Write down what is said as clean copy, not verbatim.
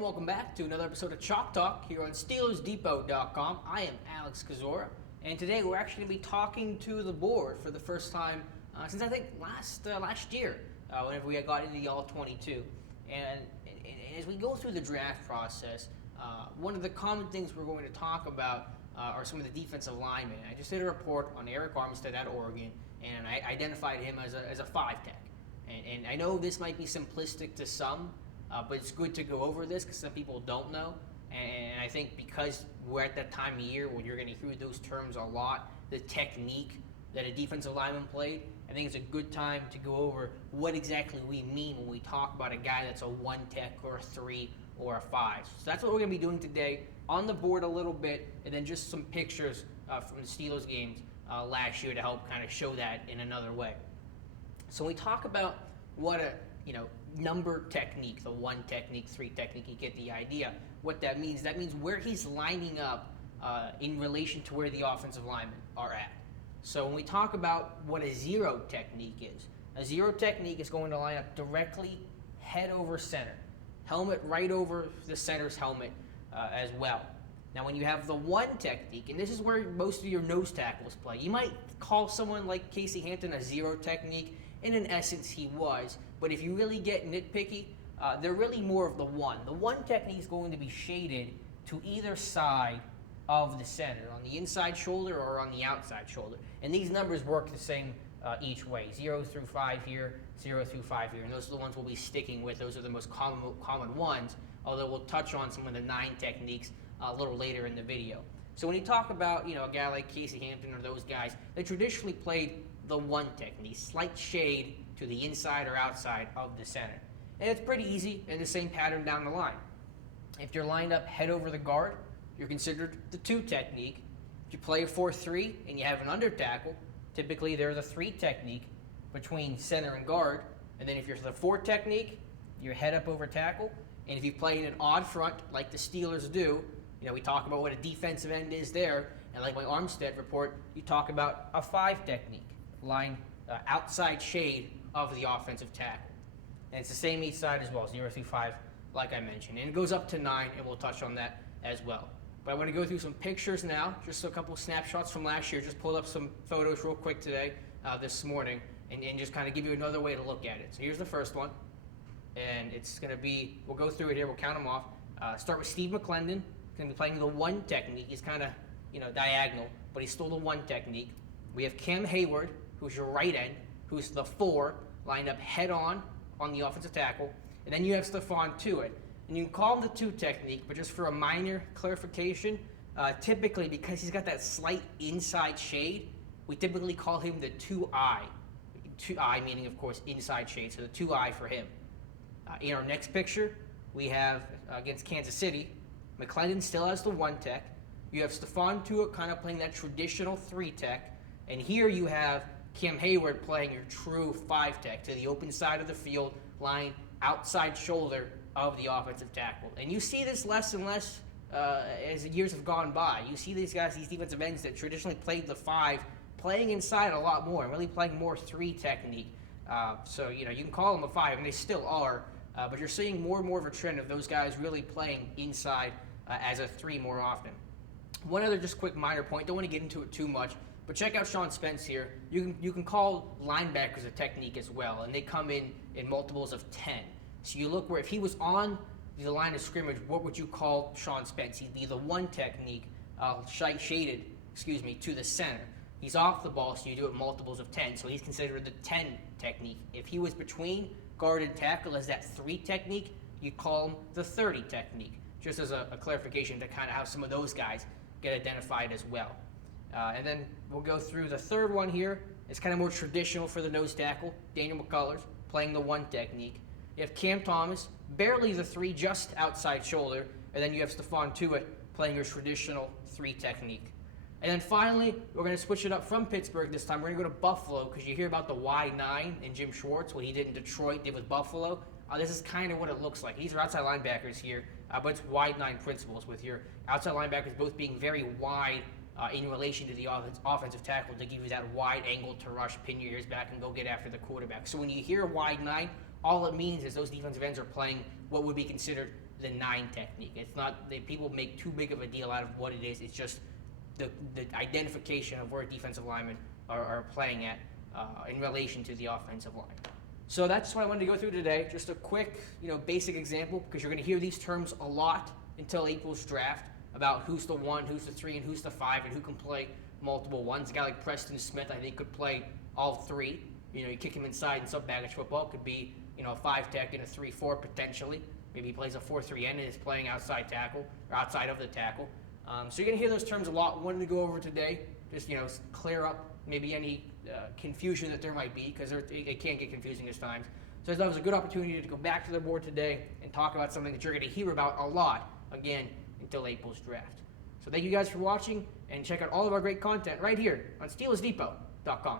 And welcome back to another episode of Chalk Talk here on SteelersDepot.com. I am Alex Kozora, and today we're actually going to be talking to the board for the first time since I think last year, whenever we got into the All-22. And as we go through the draft process, one of the common things we're going to talk about are some of the defensive linemen. I just did a report on Eric Armstead at Oregon, and I identified him as a five-tech. And I know this might be simplistic to some, but it's good to go over this because some people don't know. And I think because we're at that time of year where you're going to hear those terms a lot, the technique that a defensive lineman played, I think it's a good time to go over what exactly we mean when we talk about a guy that's a one-tech or a three or a five. So that's what we're going to be doing today. On the board a little bit, and then just some pictures from the Steelers games last year to help kind of show that in another way. So when we talk about what a number technique, the one technique, three technique, you get the idea. What that means where he's lining up in relation to where the offensive linemen are at. So when we talk about what a zero technique is, a zero technique is going to line up directly head over center, helmet right over the center's helmet as well. Now when you have the one technique, and this is where most of your nose tackles play, you might call someone like Casey Hampton a zero technique, and in essence he was, but if you really get nitpicky, they're really more of the one. The one technique is going to be shaded to either side of the center, on the inside shoulder or on the outside shoulder. And these numbers work the same each way, 0 through 5 here, 0 through 5 here, and those are the ones we'll be sticking with. Those are the most common ones, although we'll touch on some of the 9 techniques a little later in the video. So when you talk about a guy like Casey Hampton or those guys, they traditionally played the one technique, slight shade to the inside or outside of the center. And it's pretty easy in the same pattern down the line. If you're lined up head over the guard, you're considered the two technique. If you play a 4-3 and you have an under tackle, typically they're the three technique between center and guard. And then if you're the four technique, you're head up over tackle. And if you play in an odd front like the Steelers do, we talk about what a defensive end is there. And like my Armstead report, you talk about a five technique, line outside shade of the offensive tackle. And it's the same each side as well, 0 through 5, like I mentioned. And it goes up to 9, and we'll touch on that as well. But I want to go through some pictures now, just a couple snapshots from last year. Just pulled up some photos real quick today, this morning, and just kind of give you another way to look at it. So here's the first one. And it's going to be, we'll go through it here, we'll count them off. Start with Steve McClendon. He's going to be playing the one technique. He's kind of, diagonal, but he's still the one technique. We have Cam Hayward, who's your right end, who's the 4, lined up head on the offensive tackle. And then you have Stephon Tuitt. And you can call him the 2 technique, but just for a minor clarification, typically because he's got that slight inside shade, we typically call him the 2-eye. 2-eye meaning, of course, inside shade, so the 2-eye for him. In our next picture, we have against Kansas City, McClendon still has the 1 tech. You have Stephon Tuitt kind of playing that traditional 3 tech. And here you have Cam Hayward playing your true 5 tech to the open side of the field, lying outside shoulder of the offensive tackle. And you see this less and less as the years have gone by. You see these guys, these defensive ends that traditionally played the 5, playing inside a lot more and really playing more 3 technique. So, you can call them a 5, and they still are, but you're seeing more and more of a trend of those guys really playing inside as a 3 more often. One other just quick minor point, don't want to get into it too much, but check out Sean Spence here. You can call linebackers a technique as well, and they come in multiples of 10. So you look where if he was on the line of scrimmage, what would you call Sean Spence? He'd be the 1 technique, shaded, to the center. He's off the ball, so you do it multiples of 10, so he's considered the 10 technique. If he was between guard and tackle as that 3 technique, you call him the 30 technique, just as a clarification to kind of how some of those guys get identified as well. And then we'll go through the third one here. It's kind of more traditional for the nose tackle, Daniel McCullers, playing the 1 technique. You have Cam Thomas, barely the 3, just outside shoulder. And then you have Stephon Tuitt playing your traditional 3 technique. And then finally, we're going to switch it up from Pittsburgh this time. We're going to go to Buffalo because you hear about the Y9 and Jim Schwartz, what he did in Detroit, did with Buffalo. This is kind of what it looks like. These are outside linebackers here, but it's wide 9 principles with your outside linebackers both being very wide in relation to the offensive tackle to give you that wide angle to rush, pin your ears back, and go get after the quarterback. So when you hear wide 9, all it means is those defensive ends are playing what would be considered the 9 technique. It's not that people make too big of a deal out of what it is. It's just the identification of where defensive linemen are playing at in relation to the offensive line. So that's what I wanted to go through today. Just a quick, basic example, because you're going to hear these terms a lot until April's draft about who's the 1, who's the 3, and who's the 5, and who can play multiple ones. A guy like Preston Smith, I think, could play all 3. You kick him inside in sub-baggage football. Could be, a 5 tech and a 3-4 potentially. Maybe he plays a 4-3 end and is playing outside tackle or outside of the tackle. So you're going to hear those terms a lot. Wanted to go over today, just clear up maybe any confusion that there might be, because it can get confusing at times. So I thought it was a good opportunity to go back to the board today and talk about something that you're going to hear about a lot again until April's draft. So thank you guys for watching, and check out all of our great content right here on SteelersDepot.com.